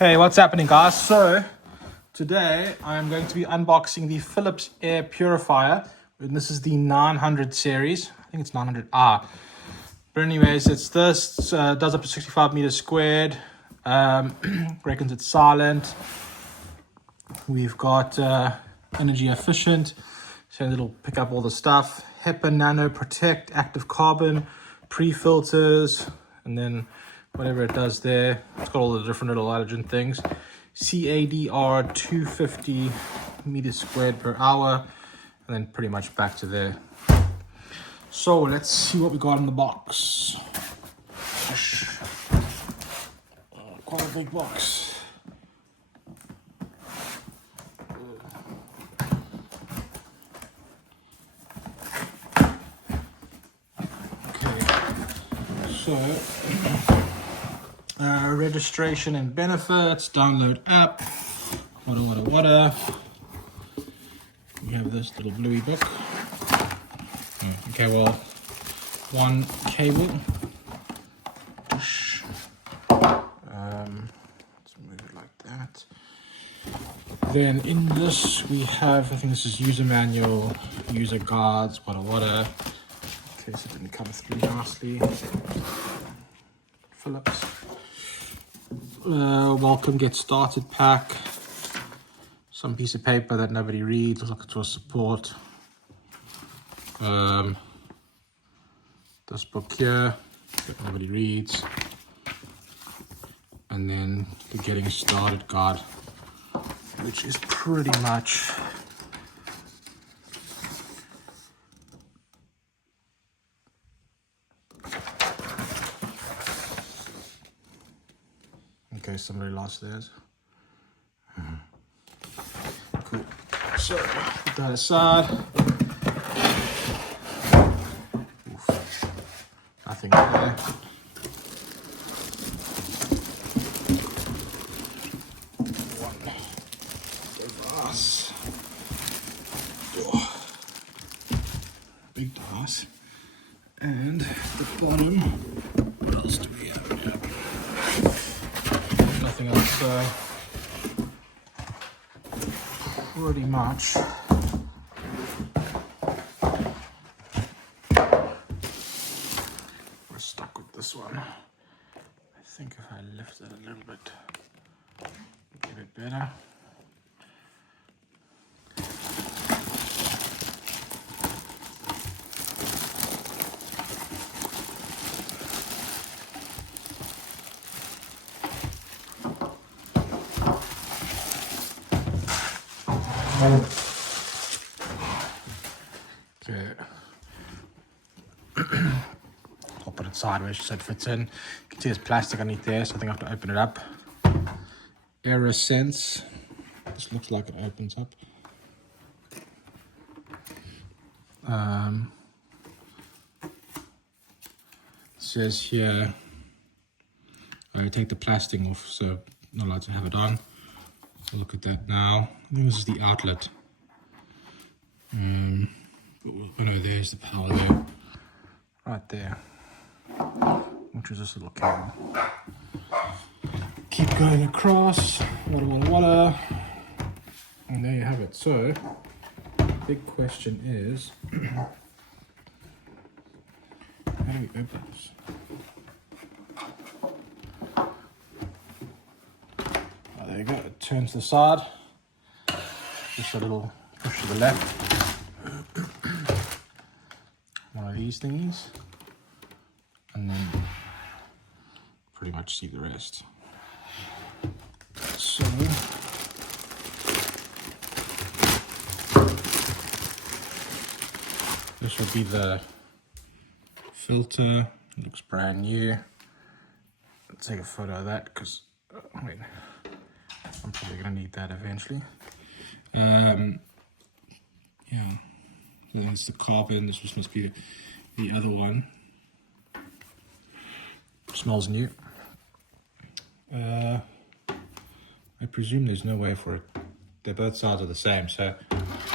Hey, what's happening, guys? So today I'm going to be unboxing the Philips Air Purifier, and this is the 900 series. I think it's 900R. But anyways, it's this. Does up to 65 meters squared. Reckons it's silent. We've got energy efficient, so it'll pick up all the stuff. HEPA, NanoProtect, active carbon, pre-filters, and then whatever it does there. It's got all the different little allergen things. CADR 250 meters squared per hour, and then pretty much back to there. So let's see what we got in the box. Quite a big box. So, registration and benefits, download app, wada. We have this little bluey book. Okay, well, one cable. Let's move it like that. Then in this we have, I think this is user manual, user guides, wada. In case it didn't come through nicely. Philips. Welcome, get started pack. Some piece of paper that nobody reads. Looks like it's for support. This book here that nobody reads. And then the getting started guide, which is pretty much okay, somebody lost theirs. Cool. So, put that aside. Oof. Nothing there. One device. Oh. Big device. And the bottom, what else do we have here? Nothing else, so pretty much we're stuck with this one. I think if I lift it a little bit, it'll get it better. Okay. I'll put it sideways so it fits in. You can see there's plastic underneath there, so I think I have to open it up. Error sense. This looks like it opens up. It says here, take the plastic off, so not allowed to have it on. Look at that now. I think this is the outlet. Oh no, there's the power there. Right there. Which is this little cable. Keep going across. Wada. And there you have it. So, big question is, how do we open this? Oh, there you go. It turns to the side. Just a little push to the left. One of these thingies. And then pretty much see the rest. So this will be the filter. It looks brand new. Let's take a photo of that because wait, I'm probably gonna need that eventually. Yeah, so that's the carbon. This must be the other one. Smells new. I presume there's no way for it. They're both sides are the same, so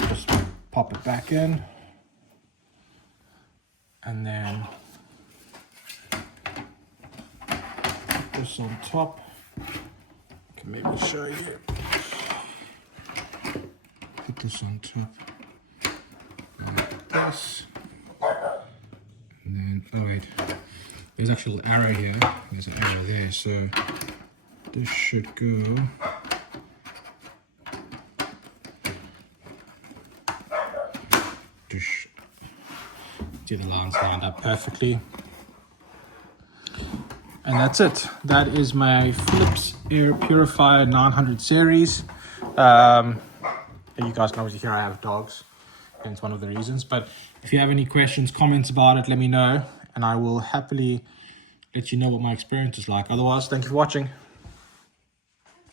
just pop it back in, and then this on top. Okay, Maybe show you. Put this on top like this. And then, oh wait, there's actually an arrow here. There's an arrow there, so this should go. See the lines lined up perfectly. And that's it. That is my Philips Air Purifier 900 series. You guys can obviously hear I have dogs, and it's one of the reasons. But if you have any questions, comments about it, let me know, and I will happily let you know what my experience is like. Otherwise, thank you for watching.